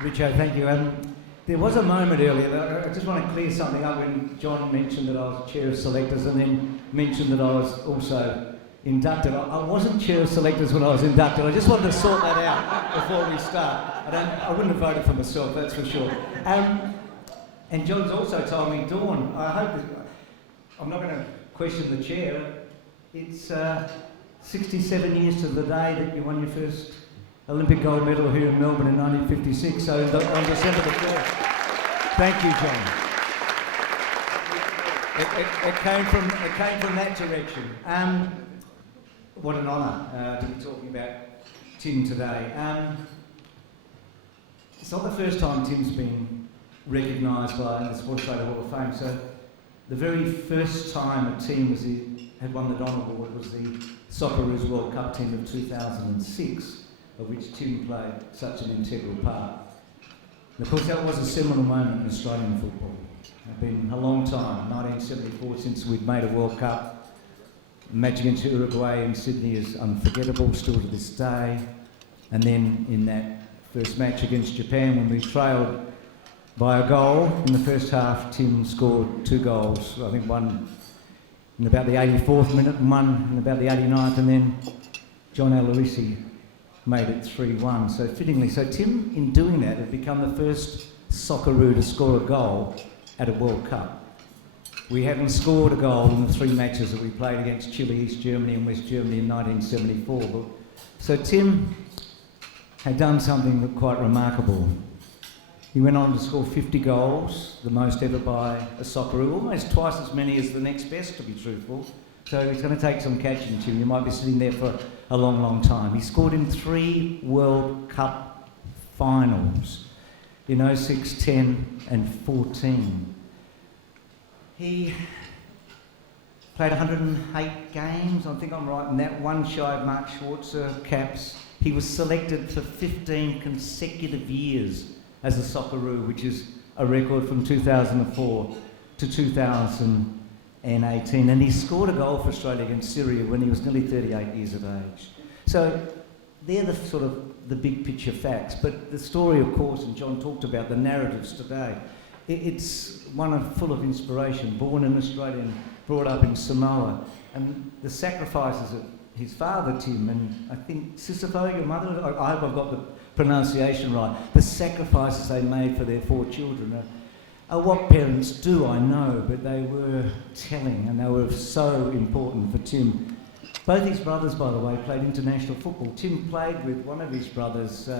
Richo, thank you. There was a moment earlier that I just want to clear something up when John mentioned that I was chair of selectors and then mentioned that I was also inducted. I wasn't chair of selectors when I was inducted. I just wanted to sort that out before we start. I wouldn't have voted for myself, that's for sure. And John's also told me, Dawn, I hope that, I'm not going to question the chair. It's 67 years to the day that you won your first Olympic gold medal here in Melbourne in 1956, so on December the 1st. Thank you, John. It came from that direction. What an honour to be talking about Tim today. It's not the first time Tim's been recognised by the Sports Australia Hall of Fame, so the very first time a team had won the Don Award was the Socceroos World Cup team of 2006. Of which Tim played such an integral part. And of course that was a seminal moment in Australian football. It's been a long time, 1974 since we'd made a World Cup. The match against Uruguay in Sydney is unforgettable still to this day. And then in that first match against Japan when we trailed by a goal in the first half, Tim scored 2 goals. I think one in about the 84th minute and one in about the 89th, and then John Aloisi made it 3-1, so fittingly. So Tim, in doing that, had become the first Socceroo to score a goal at a World Cup. We hadn't scored a goal in the 3 matches that we played against Chile, East Germany and West Germany in 1974. So Tim had done something quite remarkable. He went on to score 50 goals, the most ever by a Socceroo, almost twice as many as the next best, to be truthful. So it's going to take some catching, Tim. You might be sitting there for a long, long time. He scored in 3 World Cup finals in 06, 10 and 14. He played 108 games, I think I'm right in that, one shy of Mark Schwarzer caps. He was selected for 15 consecutive years as a Socceroo, which is a record from 2004 to 2018, and he scored a goal for Australia against Syria when he was nearly 38 years of age. So they're the sort of the big picture facts, but the story, of course, and John talked about the narratives today, it's one full of inspiration. Born in Australia and brought up in Samoa, and the sacrifices of his father, Tim, and I think Sisifo, your mother, I hope I've got the pronunciation right, the sacrifices they made for their 4 children are what parents do, I know, but they were telling and they were so important for Tim. Both his brothers, by the way, played international football. Tim played with one of his brothers,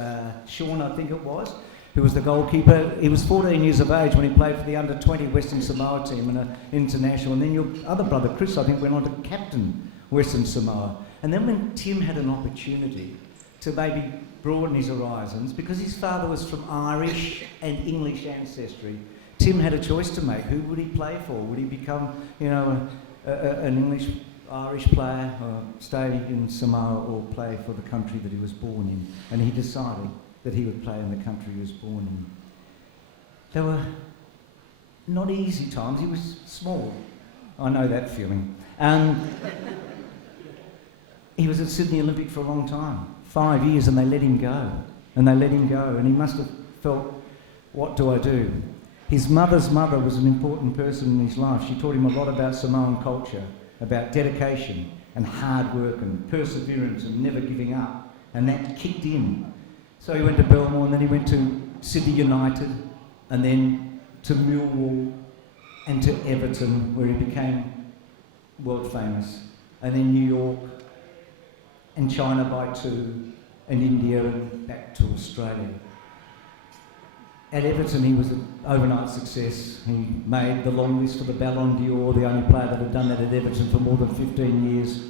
Sean, I think it was, who was the goalkeeper. He was 14 years of age when he played for the under-20 Western Samoa team in an international. And then your other brother, Chris, I think, went on to captain Western Samoa. And then when Tim had an opportunity to maybe broaden his horizons, because his father was from Irish and English ancestry, Tim had a choice to make. Who would he play for? Would he become, an English-Irish player, or stay in Samoa, or play for the country that he was born in? And he decided that he would play in the country he was born in. They were not easy times. He was small. I know that feeling. He was at Sydney Olympic for a long time, 5 years, and they let him go. And he must have felt, what do I do? His mother's mother was an important person in his life. She taught him a lot about Samoan culture, about dedication and hard work and perseverance and never giving up. And that kicked in. So he went to Belmore, and then he went to Sydney United, and then to Millwall and to Everton, where he became world famous. And then New York and China by 2, and India, and back to Australia. At Everton, he was an overnight success. He made the long list for the Ballon d'Or, the only player that had done that at Everton for more than 15 years.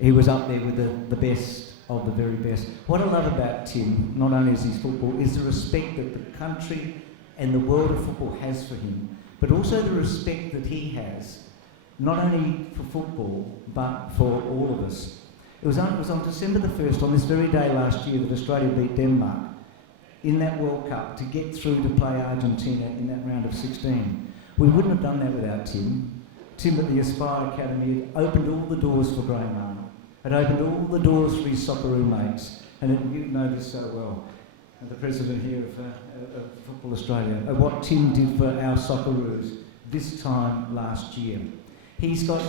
He was up there with the best of the very best. What I love about Tim, not only is his football, is the respect that the country and the world of football has for him, but also the respect that he has, not only for football, but for all of us. It was on December the 1st, on this very day last year, that Australia beat Denmark in that World Cup to get through to play Argentina in that round of 16. We wouldn't have done that without Tim. Tim at the Aspire Academy had opened all the doors for Graham Arnold, had opened all the doors for his Socceroo mates, and you know this so well. the president here of Football Australia, what Tim did for our Socceroos this time last year. He's got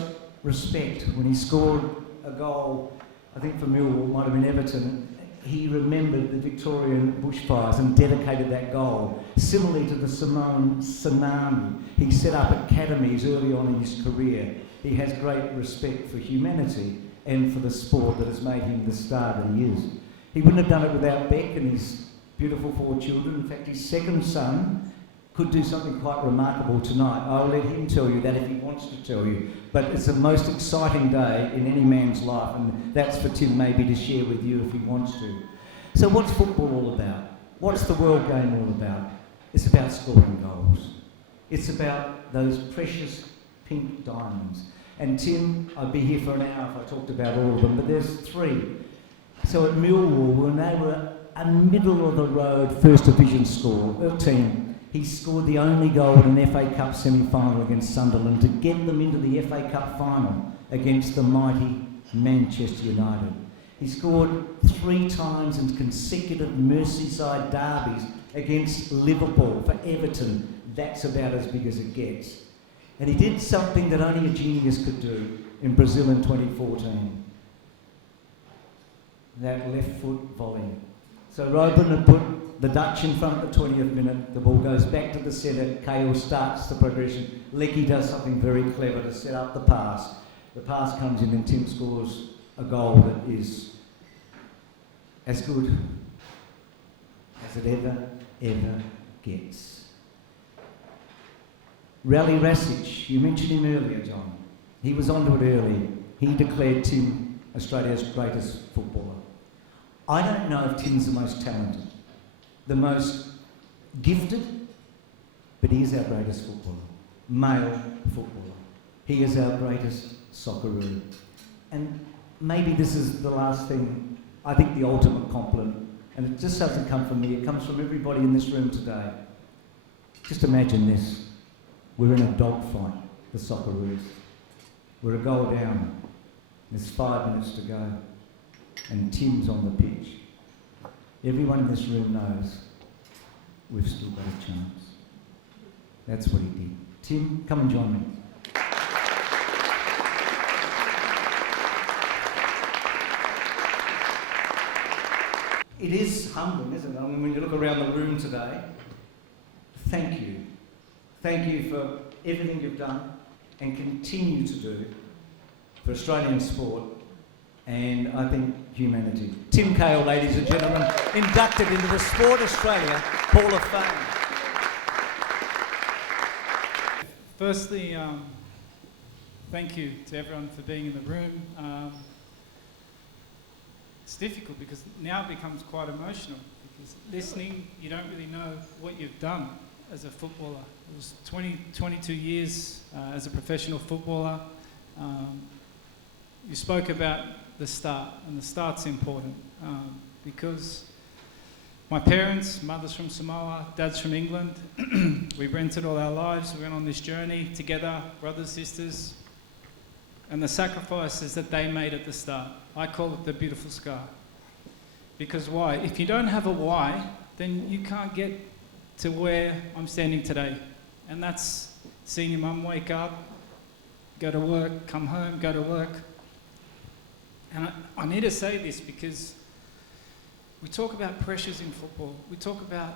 respect. When he scored a goal, I think for Millwall, might have been Everton, he remembered the Victorian bushfires and dedicated that goal. Similarly to the Samoan tsunami, he set up academies early on in his career. He has great respect for humanity and for the sport that has made him the star that he is. He wouldn't have done it without Beck and his beautiful 4 children. In fact, his second son could do something quite remarkable tonight. I'll let him tell you that if he wants to tell you. But it's the most exciting day in any man's life, and that's for Tim maybe to share with you if he wants to. So what's football all about? What's the world game all about? It's about scoring goals. It's about those precious pink diamonds. And Tim, I'd be here for an hour if I talked about all of them, but there's 3. So at Millwall, when they were a middle-of-the-road First Division team, he scored the only goal in an FA Cup semi-final against Sunderland to get them into the FA Cup final against the mighty Manchester United. He scored 3 times in consecutive Merseyside derbies against Liverpool for Everton. That's about as big as it gets. And he did something that only a genius could do in Brazil in 2014. That left foot volley. So Robin had put the Dutch in front at the 20th minute. The ball goes back to the centre. Cahill starts the progression. Lecky does something very clever to set up the pass. The pass comes in and Tim scores a goal that is as good as it ever gets. Rally Rasic, you mentioned him earlier, John. He was onto it early. He declared Tim Australia's greatest footballer. I don't know if Tim's the most talented, the most gifted, but he is our greatest footballer, male footballer. He is our greatest Socceroo. And maybe this is the last thing, I think the ultimate compliment, and it just doesn't come from me, it comes from everybody in this room today. Just imagine this. We're in a dogfight, the Socceroos. We're a goal down. There's 5 minutes to go. And Tim's on the pitch. Everyone in this room knows we've still got a chance. That's what he did. Tim, come and join me. It is humbling, isn't it? I mean, when you look around the room today, thank you. Thank you for everything you've done and continue to do for Australian sport and I think humanity. Tim Cahill, ladies and gentlemen, inducted into the Sport Australia Hall of Fame. Firstly, thank you to everyone for being in the room. It's difficult because now it becomes quite emotional because listening, you don't really know what you've done as a footballer. It was 22 years as a professional footballer. You spoke about the start, and the start's important because my parents, mother's from Samoa, dad's from England. We rented all our lives, we went on this journey together, brothers, sisters, and the sacrifices that they made at the start. I call it the beautiful scar. Because why? If you don't have a why, then you can't get to where I'm standing today. And that's seeing your mum wake up, go to work, come home, go to work. And I need to say this because we talk about pressures in football. We talk about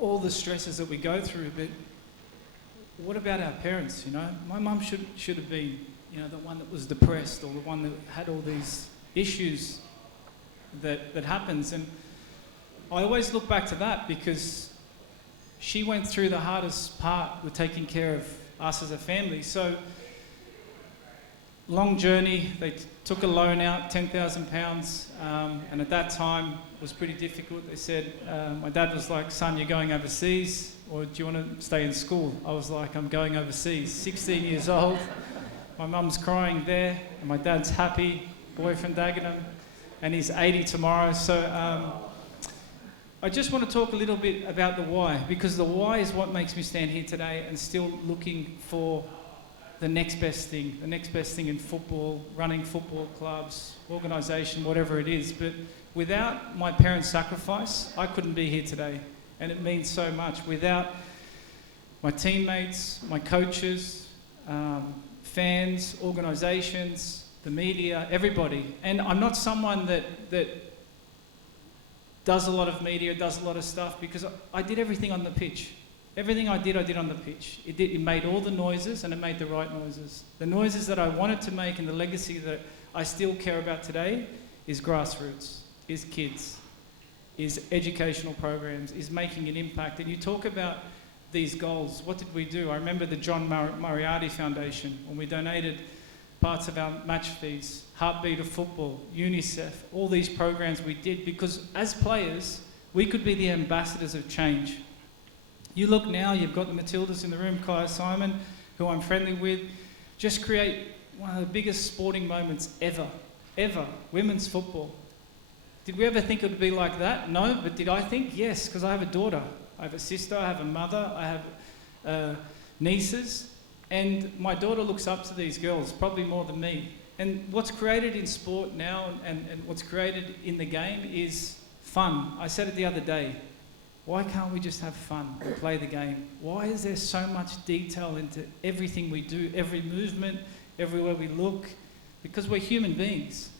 all the stresses that we go through, but what about our parents, you know? My mum should have been, you know, the one that was depressed or the one that had all these issues that happens. And I always look back to that because she went through the hardest part with taking care of us as a family. So, long journey, they took a loan out, £10,000, and at that time it was pretty difficult. They said, my dad was like, son, you're going overseas, or do you want to stay in school? I was like, I'm going overseas, 16 years old, my mum's crying there, and my dad's happy, boy from Dagenham, and he's 80 tomorrow. So I just want to talk a little bit about the why, because the why is what makes me stand here today and still looking for the next best thing in football, running football clubs, organisation, whatever it is. But without my parents' sacrifice, I couldn't be here today. And it means so much. Without my teammates, my coaches, fans, organisations, the media, everybody. And I'm not someone that does a lot of media, does a lot of stuff, because I did everything on the pitch. Everything I did on the pitch. It made all the noises, and it made the right noises. The noises that I wanted to make and the legacy that I still care about today is grassroots, is kids, is educational programs, is making an impact. And you talk about these goals. What did we do? I remember the John Moriarty Foundation, when we donated parts of our match fees, Heartbeat of Football, UNICEF, all these programs we did, because as players, we could be the ambassadors of change. You look now, you've got the Matildas in the room, Kaya Simon, who I'm friendly with, just create one of the biggest sporting moments ever, women's football. Did we ever think it would be like that? No, but did I think? Yes, because I have a daughter, I have a sister, I have a mother, I have nieces, and my daughter looks up to these girls, probably more than me. And what's created in sport now and what's created in the game is fun. I said it the other day. Why can't we just have fun and play the game? Why is there so much detail into everything we do, every movement, everywhere we look? Because we're human beings.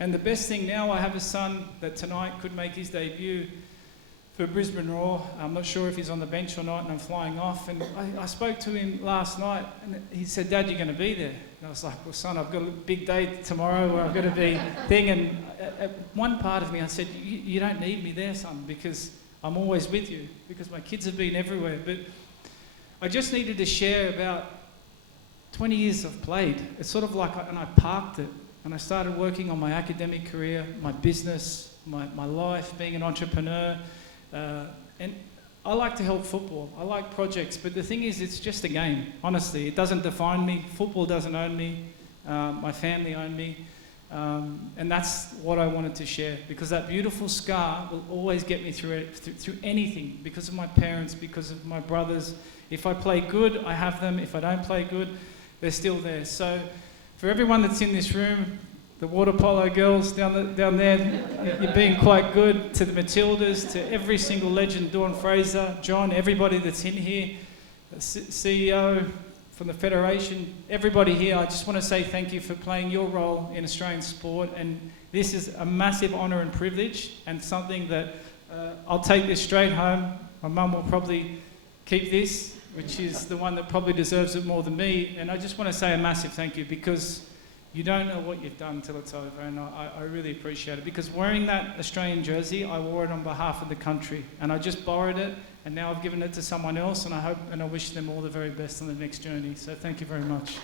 And the best thing now, I have a son that tonight could make his debut for Brisbane Roar. I'm not sure if he's on the bench or not, and I'm flying off. And I spoke to him last night, and he said, "Dad, you're going to be there." And I was like, "Well, son, I've got a big day tomorrow where I've got to be thing." And at one part of me, I said, you don't need me there, son, because I'm always with you, because my kids have been everywhere. But I just needed to share about 20 years I've played. It's sort of like, and I parked it, and I started working on my academic career, my business, my life, being an entrepreneur. And I like to help football. I like projects, but the thing is, it's just a game. Honestly, it doesn't define me. Football doesn't own me. My family own me. And that's what I wanted to share, because that beautiful scar will always get me through anything, because of my parents, because of my brothers. If I play good, I have them. If I don't play good, they're still there. So for everyone that's in this room, the water polo girls down there, you're being quite good. To the Matildas, to every single legend, Dawn Fraser, John, everybody that's in here, the CEO from the Federation, everybody here, I just want to say thank you for playing your role in Australian sport. And this is a massive honour and privilege, and something that I'll take this straight home. My mum will probably keep this, which is the one that probably deserves it more than me. And I just want to say a massive thank you, because you don't know what you've done until it's over, and I really appreciate it. Because wearing that Australian jersey, I wore it on behalf of the country, and I just borrowed it, and now I've given it to someone else, and I hope and I wish them all the very best on the next journey. So thank you very much.